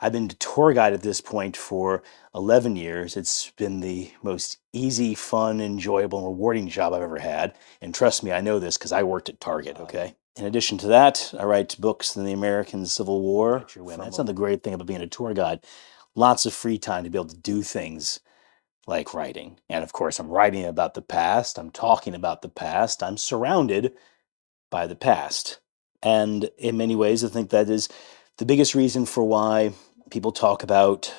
I've been tour guide at this point for 11 years. It's been the most easy, fun, enjoyable, and rewarding job I've ever had. And trust me, I know this because I worked at Target, okay? In addition to that, I write books in the American Civil War. That's another great thing about being a tour guide. Lots of free time to be able to do things like writing. And of course, I'm writing about the past, I'm talking about the past, I'm surrounded by the past. And in many ways, I think that is the biggest reason for why people talk about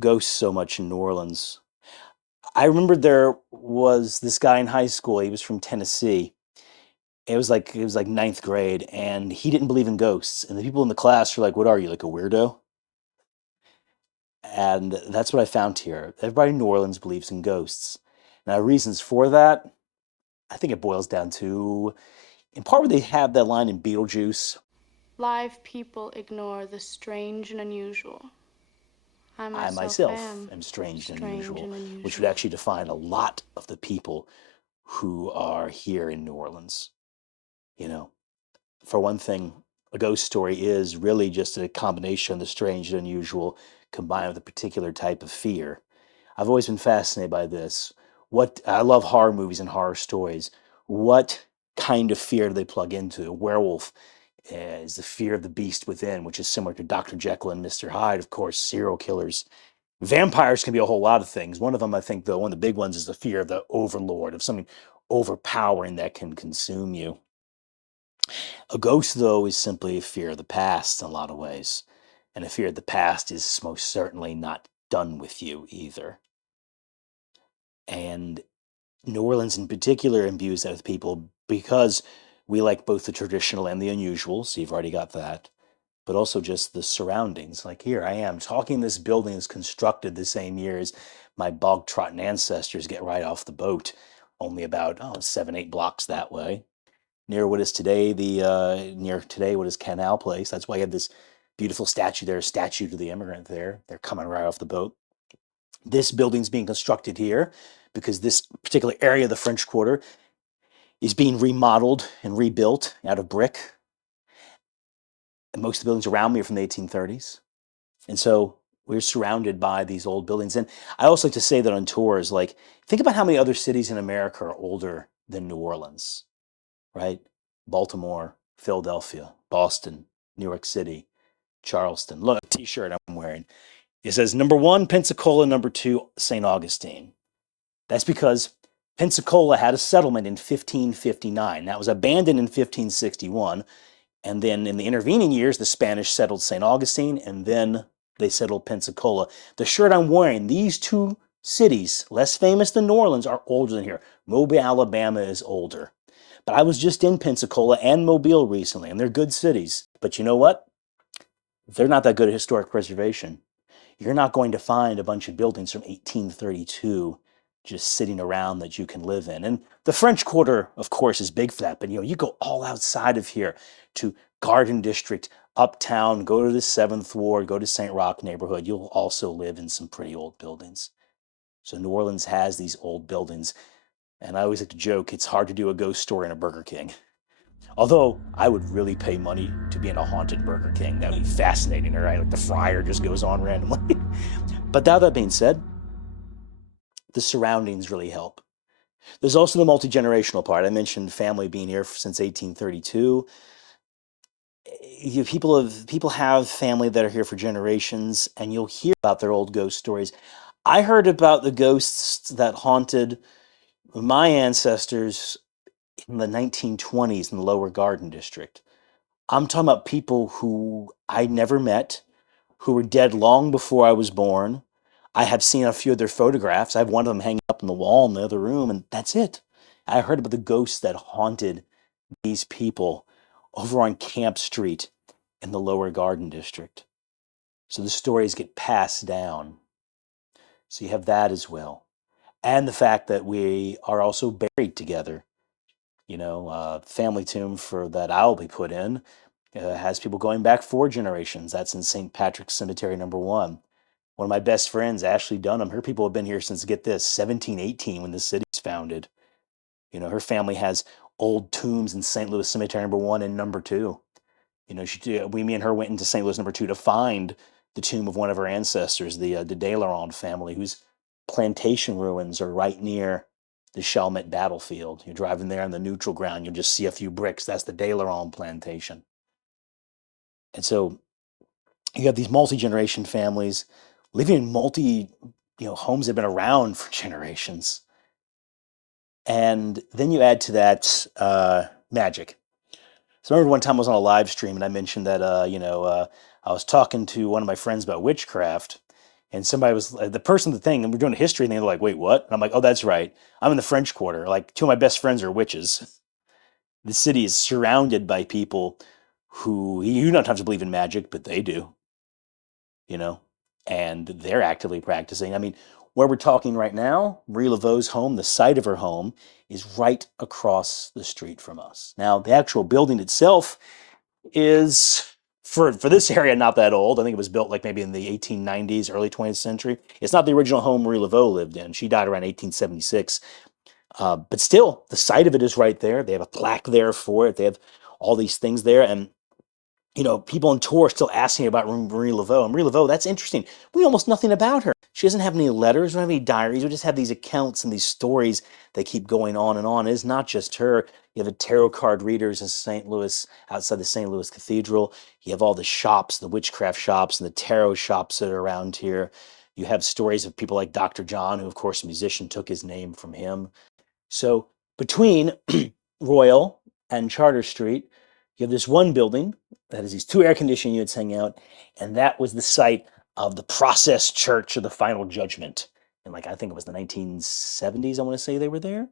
ghosts so much in New Orleans. I remember there was this guy in high school, he was from Tennessee. It was like ninth grade, and he didn't believe in ghosts. And the people in the class were like, "What are you, like a weirdo?" And that's what I found here. Everybody in New Orleans believes in ghosts. Now, reasons for that, I think it boils down to, in part, where they have that line in Beetlejuice. Live people ignore the strange and unusual. I I myself myself am am strange and strange unusual, and which would unusual. actually define a lot of the people who are here in New Orleans. You know, for one thing, a ghost story is really just a combination of the strange and unusual combined with a particular type of fear. I've always been fascinated by this. What I love horror movies and horror stories. What kind of fear do they plug into? A werewolf is the fear of the beast within, which is similar to Dr. Jekyll and Mr. Hyde, of course, serial killers. Vampires can be a whole lot of things. One of them, I think, though, one of the big ones is the fear of the overlord, of something overpowering that can consume you. A ghost, though, is simply a fear of the past in a lot of ways. And a fear of the past is most certainly not done with you either. And New Orleans, in particular, imbues that with people because we like both the traditional and the unusual. So you've already got that. But also just the surroundings. Like here I am talking, this building is constructed the same year as my bog trotting ancestors get right off the boat, only about 7, 8 blocks that way. Near what is today near today what is Canal Place. That's why you have this beautiful statue there, statue to the immigrant there. They're coming right off the boat. This building's being constructed here because this particular area of the French Quarter is being remodeled and rebuilt out of brick. And most of the buildings around me are from the 1830s. And so we're surrounded by these old buildings. And I also like to say that on tours, like, think about how many other cities in America are older than New Orleans, right? Baltimore, Philadelphia, Boston, New York City, Charleston. Look, a t-shirt I'm wearing. It says number one, Pensacola, number two, St. Augustine. That's because Pensacola had a settlement in 1559. That was abandoned in 1561. And then in the intervening years, the Spanish settled St. Augustine and then they settled Pensacola. The shirt I'm wearing, these two cities, less famous than New Orleans, are older than here. Mobile, Alabama is older. But I was just in Pensacola and Mobile recently, and they're good cities. But you know what? They're not that good at historic preservation. You're not going to find a bunch of buildings from 1832 just sitting around that you can live in. And the French Quarter, of course, is big for that. But you go all outside of here to Garden District, uptown, go to the Seventh Ward, go to St. Roch neighborhood. You'll also live in some pretty old buildings. So New Orleans has these old buildings. And I always like to joke, it's hard to do a ghost story in a Burger King. Although I would really pay money to be in a haunted Burger King. That would be fascinating, right? Like the fryer just goes on randomly. But now that being said, the surroundings really help. There's also the multi generational part. I mentioned family being here since 1832. People have family that are here for generations, and you'll hear about their old ghost stories. I heard about the ghosts that haunted my ancestors in the 1920s in the Lower Garden District. I'm talking about people who I never met, who were dead long before I was born. I have seen a few of their photographs. I have one of them hanging up in the wall in the other room, and that's it. I heard about the ghosts that haunted these people over on Camp Street in the Lower Garden District. So the stories get passed down. So you have that as well. And the fact that we are also buried together. Family tomb for that I'll be put in has people going back 4 generations. That's in St. Patrick's Cemetery number one. One of my best friends, Ashley Dunham, her people have been here since, get this, 1718 when the city's founded. Her family has old tombs in St. Louis Cemetery number one and number two. Me and her went into St. Louis number two to find the tomb of one of her ancestors, the De family, whose plantation ruins are right near the Chalmette battlefield. You're driving there on the neutral ground, you'll just see a few bricks. That's the De plantation. And so you have these multi-generation families living in homes that have been around for generations. And then you add to that magic. So I remember one time I was on a live stream and I mentioned that I was talking to one of my friends about witchcraft, and somebody was the person, the thing, and we're doing a history, and they're like, "Wait, what?" And I'm like, "Oh, that's right. I'm in the French Quarter. Like two of my best friends are witches. The city is surrounded by people who you don't have to believe in magic, but they do, you know, and they're actively practicing. I mean, where we're talking right now, Marie Laveau's home, the site of her home, is right across the street from us. Now, the actual building itself is for this area not that old. I think it was built like maybe in the 1890s, early 20th century. It's not the original home Marie Laveau lived in. She died around 1876. But still, the site of it is right there. They have a plaque there for it. They have all these things there, and people on tour are still asking about Marie Laveau. And Marie Laveau, that's interesting. We know almost nothing about her. She doesn't have any letters, we don't have any diaries. We just have these accounts and these stories that keep going on and on. It's not just her. You have the tarot card readers in St. Louis, outside the St. Louis Cathedral. You have all the shops, the witchcraft shops and the tarot shops that are around here. You have stories of people like Dr. John, who, of course, a musician, took his name from him. So between Royal and Charter Street, you have this one building that has these two air conditioning units hanging out, and that was the site of the Process Church of the Final Judgment. And like I think it was the 1970s, I want to say they were there.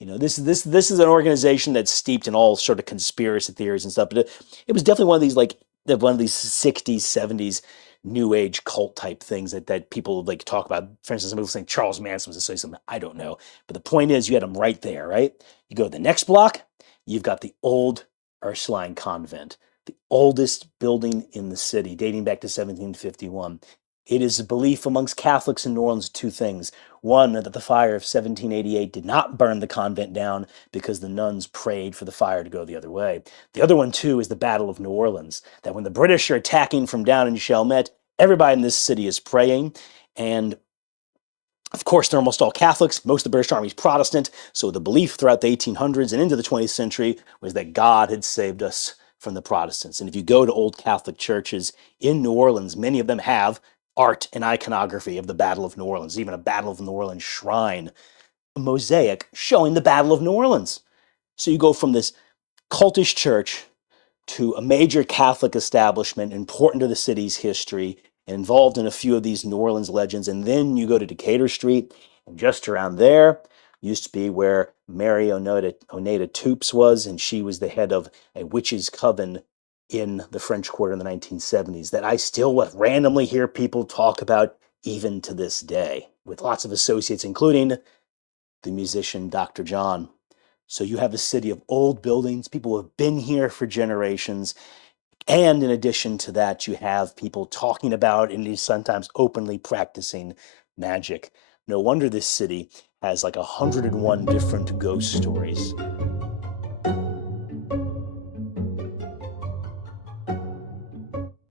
This is an organization that's steeped in all sort of conspiracy theories and stuff. But it was definitely one of these 60s, 70s new age cult type things that people like talk about. For instance, some people saying Charles Manson was associated with something. I don't know. But the point is you had them right there, right? You go to the next block, you've got the old Ursuline convent, the oldest building in the city, dating back to 1751. It is a belief amongst Catholics in New Orleans two things. One, that the fire of 1788 did not burn the convent down because the nuns prayed for the fire to go the other way. The other one, too, is the Battle of New Orleans, that when the British are attacking from down in Chalmette, everybody in this city is praying. And of course, they're almost all Catholics. Most of the British Army is Protestant. So the belief throughout the 1800s and into the 20th century was that God had saved us from the Protestants. And if you go to old Catholic churches in New Orleans, many of them have art and iconography of the Battle of New Orleans, even a Battle of New Orleans shrine, a mosaic showing the Battle of New Orleans. So you go from this cultish church to a major Catholic establishment important to the city's history and involved in a few of these New Orleans legends. And then you go to Decatur Street, and just around there used to be where Mary Oneida Toops was, and she was the head of a witches' coven in the French Quarter in the 1970s that I still randomly hear people talk about even to this day, with lots of associates, including the musician Dr. John. So you have a city of old buildings, people who have been here for generations. And in addition to that, you have people talking about and sometimes openly practicing magic. No wonder this city has like 101 different ghost stories.